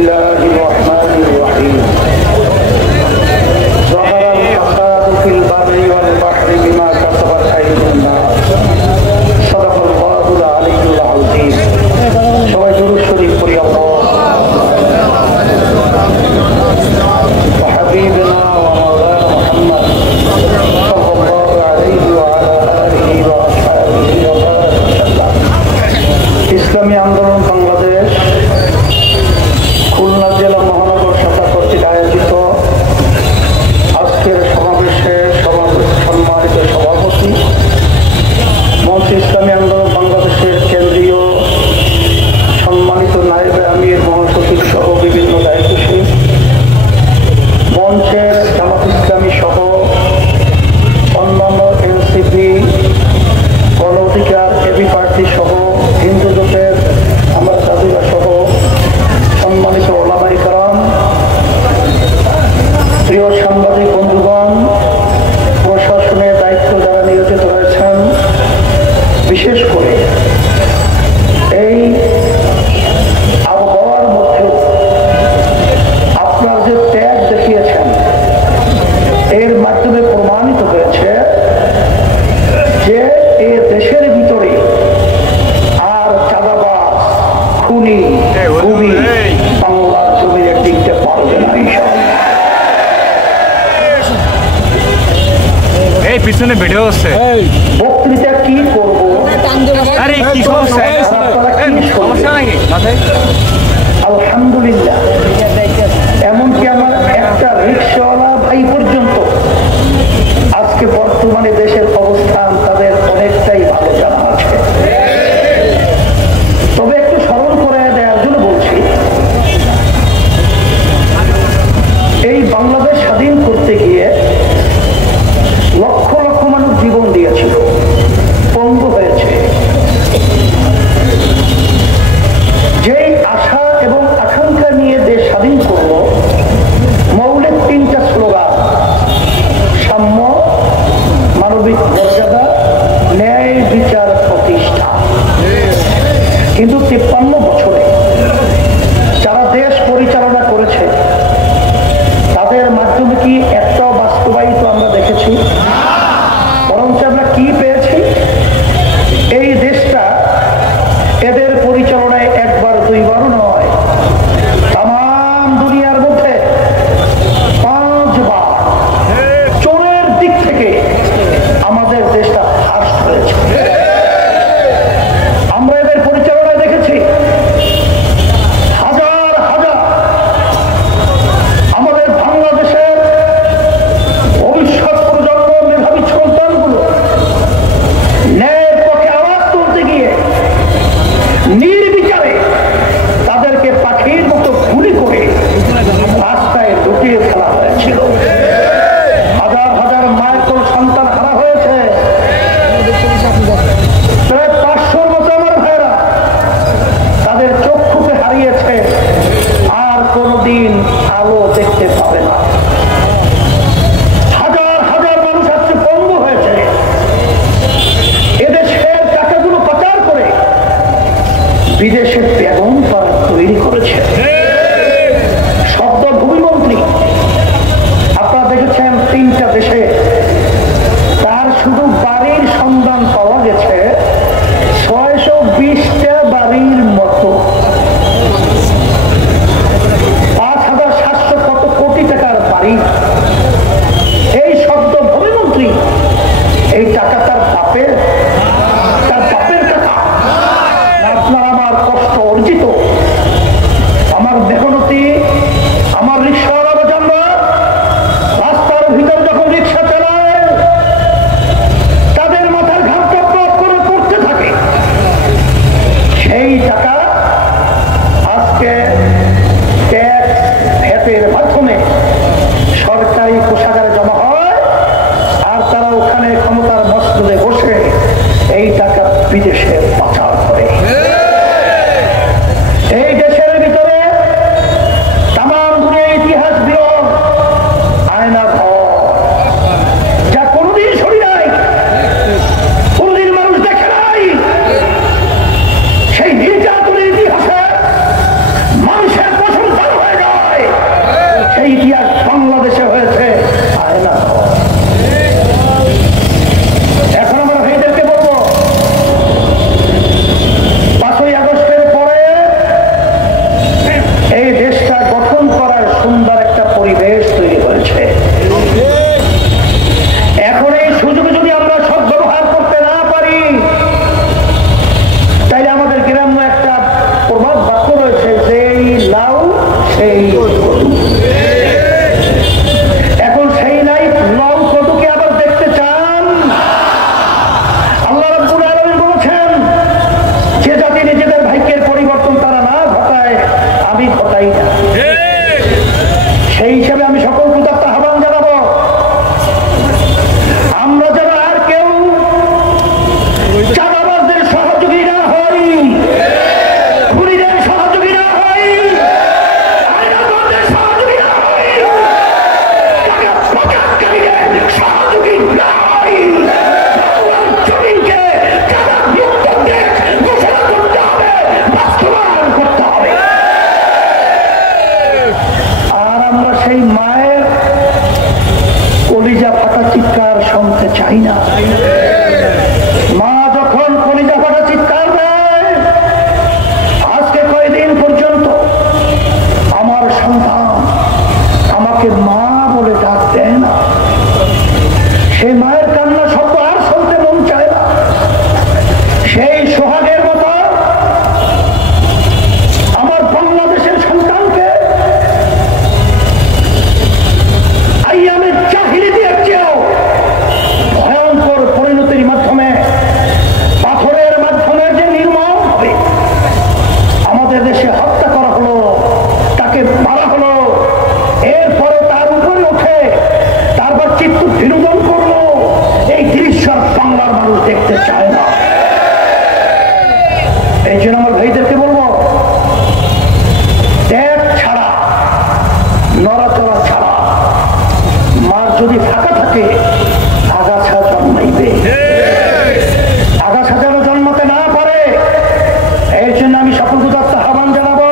الله الرحمن الرحيم ظهر الفساد في البر والبحر بما كسبت أيدي الناس صدق الله العلي العظيم সবাই দুরূদ শরীফ পড়ি وحبيبنا ومولانا محمد صلى الله عليه وعلى آله وأصحابه وبارك وسلم ইসলামী আন্দোলন বাংলাদেশ খুলনা জেলা মহানগর শাখা কর্তৃক আয়োজিত আজকের সমাবেশে সম্মানিত সভাপতি মঞ্চ ইসলামী আন্দোলন বাংলাদেশের কেন্দ্রীয় সম্মানিত নায়েবে আমির মহাসচিব সহ বিভিন্ন দায়িত্বশীল মঞ্চের জামাত ইসলামী সহ অন্যান্য এনসিপি গণ অধিকার এবি প্রার্থী সহ হিন্দু জোটের আমার দাদিরা সহ সম্মানিত ওলামায়ে কেরাম, প্রিয় সাংবাদিক বন্ধুগণ, প্রশাসনের দায়িত্ব যারা নিয়োজিত রয়েছেন, বিশেষ করে এই আবহাওয়ার মধ্যেও আপনারা যে ত্যাগ দেখিয়েছেন এর মাধ্যমে প্রমাণিত হয়েছে যে এ দেশের ভিতরে আর চাঁদাবাজ খুনি গুমি বাংলার জমিনে টিকতে পারবে না। এই পিছনে ভিডিও হচ্ছে, বক্তৃতা কি করবো, আরে কি সমস্যা নাকি? আলহামদুলিল্লাহ, এমনকি আমার একটা রিক্সাওয়ালা ভাই পর্যন্ত আজকে বর্তমানে দেশের অবস্থান তাদের অনেকটাই ভালো জানা আছে। তবে একটু স্মরণ করে দেওয়ার জন্য বলছি, এই বাংলাদেশ স্বাধীন করতে গিয়ে লক্ষ লক্ষ মানুষ জীবন দিয়েছিল, পঙ্গু হয়েছে। যেই আশা এবং আকাঙ্ক্ষা নিয়ে দেশ স্বাধীন করলো, মৌলিক তিনটা স্লোগান: সাম্য, মানবিক মর্যাদা, ন্যায় বিচার প্রতিষ্ঠা। কিন্তু 53 বছরে যারা দেশ পরিচালনা করেছে তাদের মাধ্যমে কি একটাও বাস্তবায়িত আমরা দেখেছি? বরঞ্চ আমরা কি পেয়েছি? এই দেশটা এদের পরিচালনায় একবার দুইবারও নয়, তাম দুনিয়ার মধ্যে 5 বার চোরের দিক থেকে আমাদের দেশটা ফার্স্ট হয়েছে। আমরা এদের পরিচালনায় দেখেছি হাজার হাজার আমাদের বাংলাদেশের ভবিষ্যৎ প্রজন্ম মেধাবী সন্তানগুলো ন্যায়ের পক্ষে আওয়াজ তুলতে গিয়ে নির্বিচারে তাদেরকে পাখির মতো গুলি করে রাস্তায় ঢুকিয়ে ফেলা হয়েছিল। হাজার হাজার মায়ের কোন সন্তান হারা হয়েছে। প্রায় 500 মতো আমার ভাইরা তাদের চক্ষুকে হারিয়েছে, আর কোনদিন আলো দেখতে পাবে না। হাজার হাজার মানুষ আজকে পঙ্গু হয়েছে। এদেশের টাকাগুলো পাচার করে বিদেশের বেগম তারা তৈরি করেছে। শব্দ ভূমিমন্ত্রী আপনারা দেখেছেন 3টা দেশে, তার শুধু বাড়ির সন্ধান পাওয়া গেছে 620টা বাড়ির মতো, 5700 কত কোটি টাকার বাড়ি। এই শব্দ ভূমিমন্ত্রী, এই টাকা তার বাপের টাকা, আপনার আমার কষ্ট অর্জিত, আমার মেহনতি, আমার রিক্সাওয়ালা বাজানরা রাস্তার ভিতর যখন রিক্সা চালায় তাদের মাথার ঘাম টপ করে পড়তে থাকে। সেই টাকা তাই না? সেই হিসাবে আমি সকল কৃতজ্ঞতা আহ্বান জানাবো, আমরা যেন আর কেউ চাঁদাবাজদের সহযোগী না হই, খুনিদের সহযোগী না হই, আইনাগরদের সহযোগী না হই, টাকা পাচারকারীদের সহযোগী না হই। জমিনকে টাকা মুক্ত দেশ ঘোষণা করতে হবে, বাস্তবায়ন করতে হবে। আর আমরা সেই মায়ের কলিজা ফাটা চিৎকার শুনতে চাই না। মা যখন কলিজা ফাটা চিৎকার দেয়, আজকে কয়েকদিন পর্যন্ত আমার সন্তান আমাকে মা বলে ডাক দেয় না, সেই মায়ের কান্না শব্দ আর শুনতে মন চায় না। সেই সোহাগের মতো আমার বাংলাদেশের সন্তানকে আইয়ামের জাহিলিয়াতের চেয়েও ভয়ঙ্কর পরিণতির মাধ্যমে, পাথরের মাধ্যমে যে নির্মম হবে আমাদের দেশে হত্যা করা হলো, তাকে মারা হলো, এরপরে তার উপরে উঠে তারপর চিত্ত বিনোদন করলো, এই দৃশ্য বাংলার মানুষ দেখতে চায় না। এই জন্য আমার ভাইদেরকে বলবো, ত্যাগ ছাড়া, নড়াচড়া ছাড়া, মার যদি ফাঁকা থাকে আগাছা জন্মাইবে, আগাছা যেন জন্মাতে না পারে। এই জন্য আমি সকল কৃতজ্ঞতা আহ্বান জানাবো,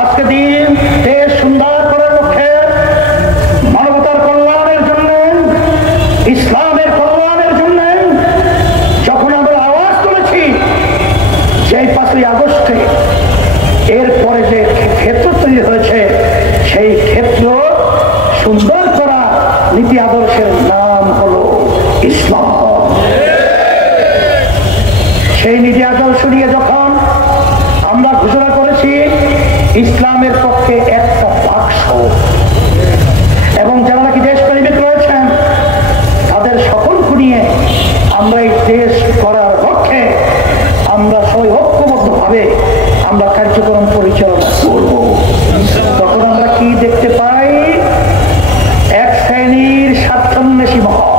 আজকে দিন দেশ সুন্দর করার লক্ষ্যে, মানবতার কল্যাণের জন্য, ইসলামের কল্যাণের জন্য যখন আমরা আওয়াজ তুলেছি, সেই 5ই আগস্টে এরপরে যে ক্ষেত্র তৈরি হয়েছে, সেই ক্ষেত্র সুন্দর করা নীতি আদর্শের নাম হলো ইসলাম। সেই নীতি আদর্শ নিয়ে যখন আমরা ঘোষণা করেছি ইসলামের পক্ষে একটা বাক্স, এবং যারা নাকি দেশপ্রেমিক রয়েছেন তাদের সকলকে নিয়ে আমরা এই দেশ করার লক্ষ্যে আমরা সবাই ঐক্যবদ্ধভাবে আমরা কার্যক্রম পরিচালনা করব। তখন আমরা কি দেখতে পাই? এক শ্রেণীর স্বার্থান্বেষী মহল,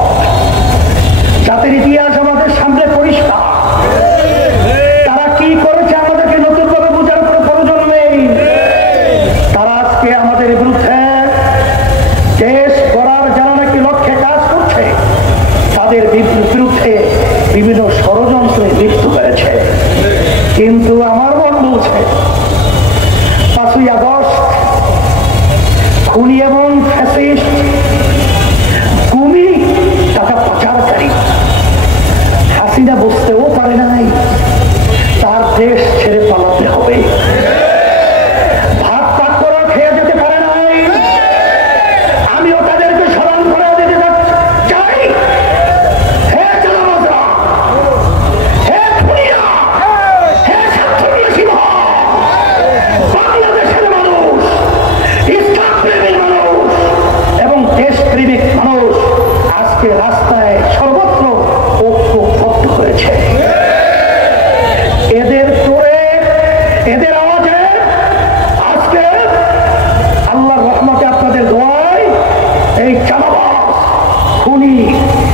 যাদের ইতিহাস আমাদের সামনে পরিষ্কার, তারা কি করেছে আমাদেরকে নতুনভাবে বোঝার কোনো প্রয়োজন নেই। তারা আজকে আমাদের বিরুদ্ধে, দেশ গড়ার যারা নাকি লক্ষ্যে কাজ করছে, তাদের বিরুদ্ধে বিভিন্ন ষড়যন্ত্রে লিপ্ত হয়েছে। কিন্তু আমার মন বলছে 5ই আগস্ট খুনি এবং ফ্যাসিস্ট, গুমি, টাকা পাচারকারী হাসিনা বুঝতেও পারে নাই তার দেশ ছেড়ে পালাতে হবে, ভাত পাক করা খেয়ে যেতে পারে নাই। আমিও তাদেরকে স্মরণ করে দিতে চাই, হে চালাবাজরা, হে খুনিরা, হে স্বার্থান্বেষী মহল, বাংলাদেশের মানুষ, ইসলাম প্রেমিক মানুষ এবং দেশপ্রেমিক মানুষ আজকে রাস্তায় সর্বত্র ঐক্যবদ্ধ হয়েছে। এদের তোরে, এদের আওয়াজে আজকে আল্লাহর রহমতে, আপনাদের দোয়ায় এই চাঁদাবাজ, খুনি,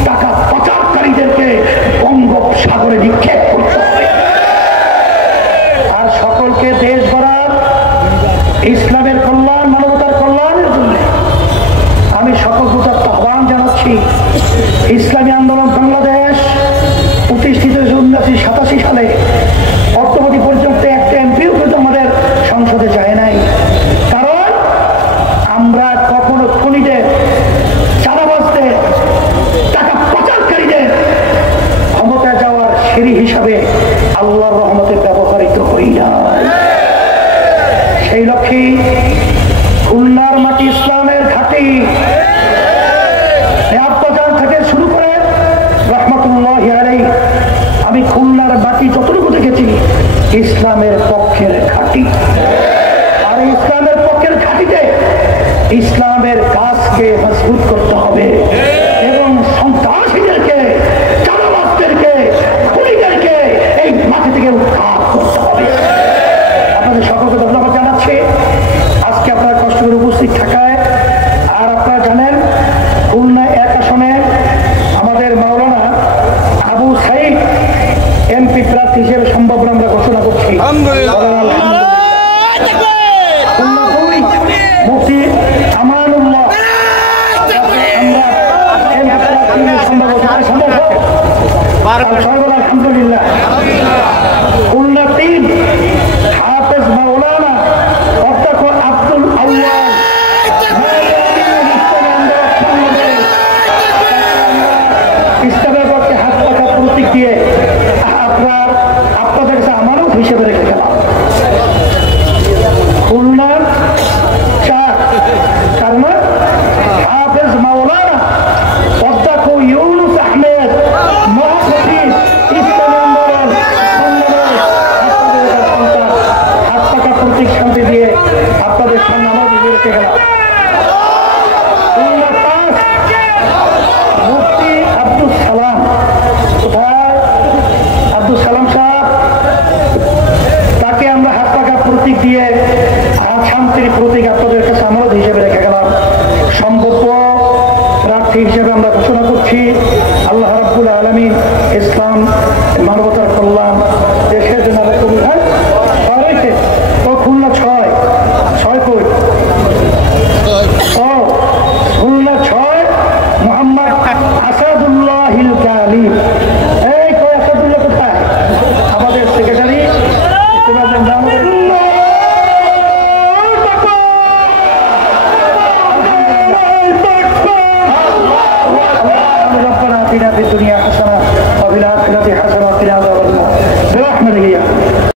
টাকা পাচারকারীদেরকে বঙ্গোপসাগরে নিক্ষেপ করতে হবে। আর সকলকে দেশ গড়ার, ইসলামের কল্যাণ, মানবতার কল্যাণের জন্য আমি সকল কৃতজ্ঞতা আহ্বান জানাচ্ছি। ইসলামী আন্দোলন বাংলাদেশ প্রতিষ্ঠিত 1987 সালে অর্থবতী পর্যন্ত একটা এমপিও কিন্তু আমাদের সংসদে যায় নাই, কারণ আমরা কখনো খুনিদের, চাঁদাবাজদের, টাকা পাচারকারীদের ক্ষমতায় যাওয়ার সিঁড়ি হিসাবে আল্লাহর রহমতে ব্যবহৃত হই না। সেই লক্ষ্যে খুলনার মাটি ইসলামের ঘাঁটি, আব্বাজান থেকে শুরু করে রহমতুল্লাহি আলাইহি, আমি খুলনার মাটি যতটুকু দেখেছি ইসলামের পক্ষের ঘাঁটি। আর ইসলামের পক্ষের ঘাঁটিতে ইসলামের কাজকে মজবুত করতে হবে এবং সন্ত্রাসীদেরকে, চাঁদাবাজদেরকে, খুনিদেরকে এই মাটি থেকে উদ্ধার করতে হবে। আপনাদের সকলকে ধন্যবাদ জানাচ্ছি। সবাই বলে আলহামদুলিল্লাহ। খুলনা 3 হাফেজ মাওলানা অধ্যক্ষ আব্দুল আউয়াল ইসলামের পক্ষে হাত পাখা প্রতীক দিয়ে আপনাদের কাছে আমানত হিসেবে রেখে গেলাম। খুলনার 4 হাফেজ মাওলানা অধ্যক্ষ ইউনুস আহমেদ মহাসচিব ইসলামী আন্দোলন হাত পাখা প্রতীক শান্তি দিয়ে আপনাদের সামনে আমানত রেখে গেলাম। মুফতি আব্দুল সালাম, কোথায় আব্দুল সালাম সাহেব, তাকে আমরা হাত পাখা প্রতীক দিয়ে শান্তির প্রতীক আপনাদের কাছে আমানত হিসেবে রেখে গেলাম। সম্ভাব্য প্রার্থী হিসেবে আমরা ঘোষণা করছি আল্লাহ রাব্বুল আলামিন ইসলাম মানবতার কল্যাণ দেশের জন্য কবুল। হ্যাঁ রয়েছে তো খুলনা 6 কই ও খুলনা 6 মোহাম্মদ আসাদুল্লাহিল কালিম। এই কই আসাদুল্লাহ কোথায়? আমাদের সেক্রেটারি